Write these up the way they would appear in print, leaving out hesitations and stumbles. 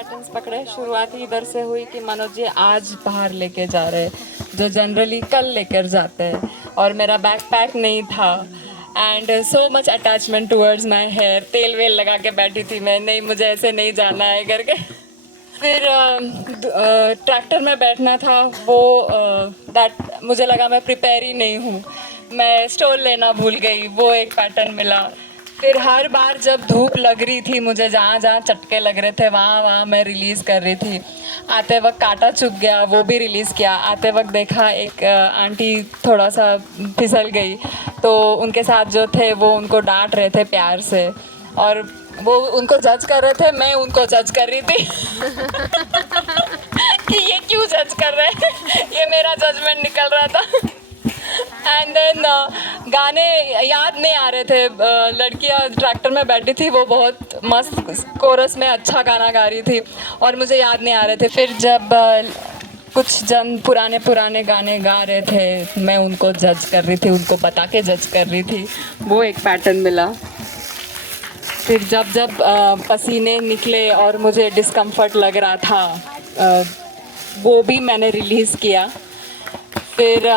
Patterns पकड़े। शुरुआत ही इधर से हुई कि मनोज जी आज बाहर लेके जा रहे जो जनरली कल लेकर जाते हैं, और मेरा बैकपैक नहीं था and so much attachment towards my hair. तेल वेल लगा के बैठी थी मैं, नहीं मुझे ऐसे नहीं जाना है करके। फिर ट्रैक्टर में बैठना था, वो दैट मुझे लगा मैं प्रिपेयर ही नहीं हूँ, मैं स्टोल लेना भूल गई, वो एक पैटर्न मिला। फिर हर बार जब धूप लग रही थी मुझे, जहाँ जहाँ चटके लग रहे थे वहाँ वहाँ मैं रिलीज़ कर रही थी। आते वक्त कांटा चुभ गया, वो भी रिलीज़ किया। आते वक्त देखा एक आंटी थोड़ा सा फिसल गई, तो उनके साथ जो थे वो उनको डांट रहे थे प्यार से, और वो उनको जज कर रहे थे, मैं उनको जज कर रही थी कि ये क्यों जज कर रहे हैं, ये मेरा जजमेंट निकल रहा था। एंड देन गाने याद नहीं आ रहे थे। लड़कियां ट्रैक्टर में बैठी थी, वो बहुत मस्त कोरस में अच्छा गाना गा रही थी और मुझे याद नहीं आ रहे थे। फिर जब कुछ जन पुराने गाने गा रहे थे, मैं उनको जज कर रही थी, उनको बता के जज कर रही थी, वो एक पैटर्न मिला। फिर जब पसीने निकले और मुझे डिस्कम्फर्ट लग रहा था, वो भी मैंने रिलीज़ किया। फिर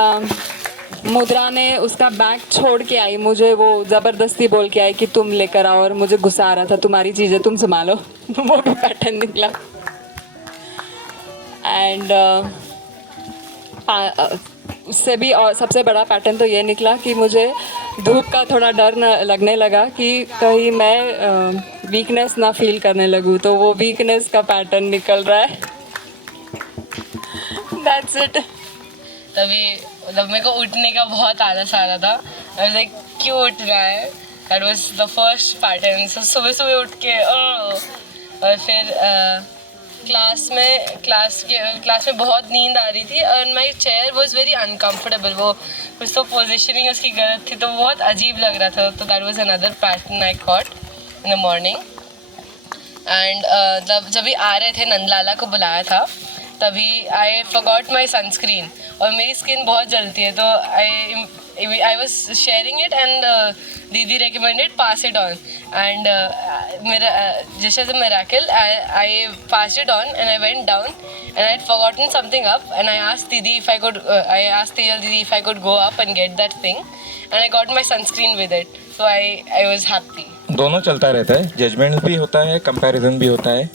मुद्रा ने उसका बैग छोड़ के आई, मुझे वो ज़बरदस्ती बोल के आई कि तुम लेकर आओ, और मुझे गुस्सा आ रहा था, तुम्हारी चीज़ें तुम संभालो। वो भी पैटर्न निकला। एंड उससे भी और सबसे बड़ा पैटर्न तो ये निकला कि मुझे धूप का थोड़ा डर लगने लगा कि कहीं मैं वीकनेस ना फील करने लगूँ, तो वो वीकनेस का पैटर्न निकल रहा है। That's it. तभी मतलब मेरे को उठने का बहुत आलस आ रहा था। मैं लाइक क्यों उठ रहा है, that was the first pattern. So सुबह सुबह उठ के और फिर क्लास में बहुत नींद आ रही थी और my chair was very uncomfortable. वो कुछ तो पोजिशनिंग उसकी गलत थी, तो बहुत अजीब लग रहा था। तो that was another pattern I caught in the morning. And जब भी आ रहे थे, नंदलाला को बुलाया था, तभी आई फॉरगॉट माई सनस्क्रीन, और मेरी स्किन बहुत जलती है, तो I was sharing it and दीदी recommended pass it on, and मेरा just as a miracle I pass it on and I went down and I had forgotten something up, and I asked दीदी if I could Tejal दीदी if I could go up and get that thing, and I got my sunscreen with it, so I was happy. दोनों चलता रहता है, judgement भी होता है, comparison भी होता है।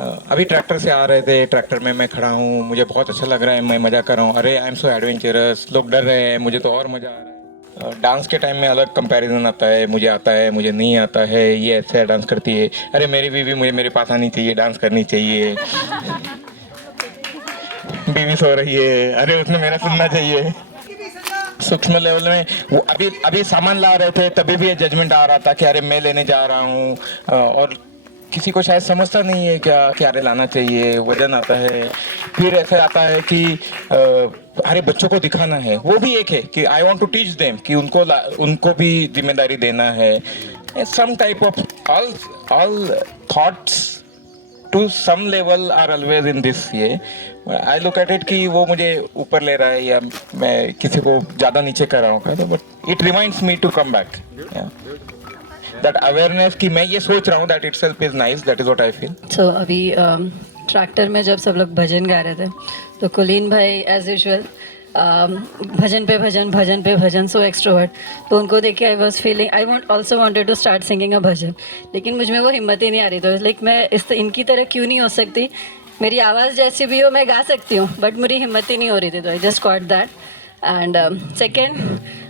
अभी ट्रैक्टर से आ रहे थे, ट्रैक्टर में मैं खड़ा हूँ, मुझे बहुत अच्छा लग रहा है, मैं मज़ा कर रहा हूँ, अरे आई एम सो एडवेंचरस, लोग डर रहे हैं, मुझे तो और मज़ा आ रहा है। डांस के टाइम में अलग कंपैरिजन आता है, मुझे आता है, मुझे नहीं आता है, ये ऐसे डांस करती है, अरे मेरी बीवी मुझे मेरे पास आनी चाहिए, डांस करनी चाहिए। बीवी सो रही है, अरे उसने मेरा सुनना चाहिए। सूक्ष्म लेवल में वो अभी सामान ला रहे थे, तभी भी ये जजमेंट आ रहा था कि अरे मैं लेने जा रहा हूँ, और किसी को शायद समझता नहीं है क्या कि अरे लाना चाहिए, वजन आता है। फिर ऐसे आता है कि अरे बच्चों को दिखाना है, वो भी एक है कि I want to teach them कि उनको भी जिम्मेदारी देना है। Some type of all thoughts to some level are always in this. ये आई लुक एट इट कि वो मुझे ऊपर ले रहा है या मैं किसी को ज़्यादा नीचे कर रहा हूँ, but it reminds me to come back. That awareness कि मैं ये सोच रहा हूँ, that itself is nice, that is what I feel. So अभी ट्रैक्टर में जब सब लोग भजन गा रहे थे, तो कुलीन भाई एज यूजुअल भजन पे भजन सो एक्सट्रोवर्ट, तो उनको देख के I was feeling I also wanted to start singing a bhajan, लेकिन मुझ में वो हिम्मत ही नहीं आ रही। तो लाइक मैं इनकी तरह क्यों नहीं हो सकती, मेरी आवाज़ जैसी भी हो मैं गा सकती हूँ, बट मेरी हिम्मत ही नहीं हो रही थी, तो I just got that. And second,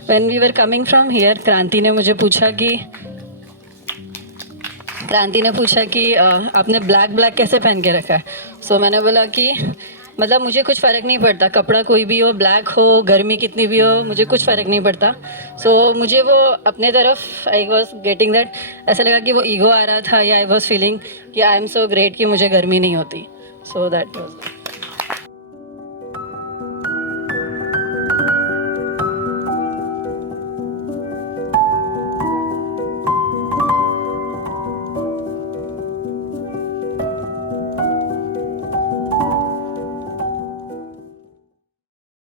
when we were coming from here, Kranti ने मुझे पूछा कि आपने ब्लैक कैसे पहन के रखा है। सो मैंने बोला कि मतलब मुझे कुछ फ़र्क नहीं पड़ता, कपड़ा कोई भी हो, ब्लैक हो, गर्मी कितनी भी हो, मुझे कुछ फ़र्क नहीं पड़ता। सो मुझे वो अपने तरफ आई वॉज गेटिंग दैट, ऐसा लगा कि वो ईगो आ रहा था, या आई वॉज फीलिंग कि आई एम सो ग्रेट कि मुझे गर्मी नहीं होती। So that was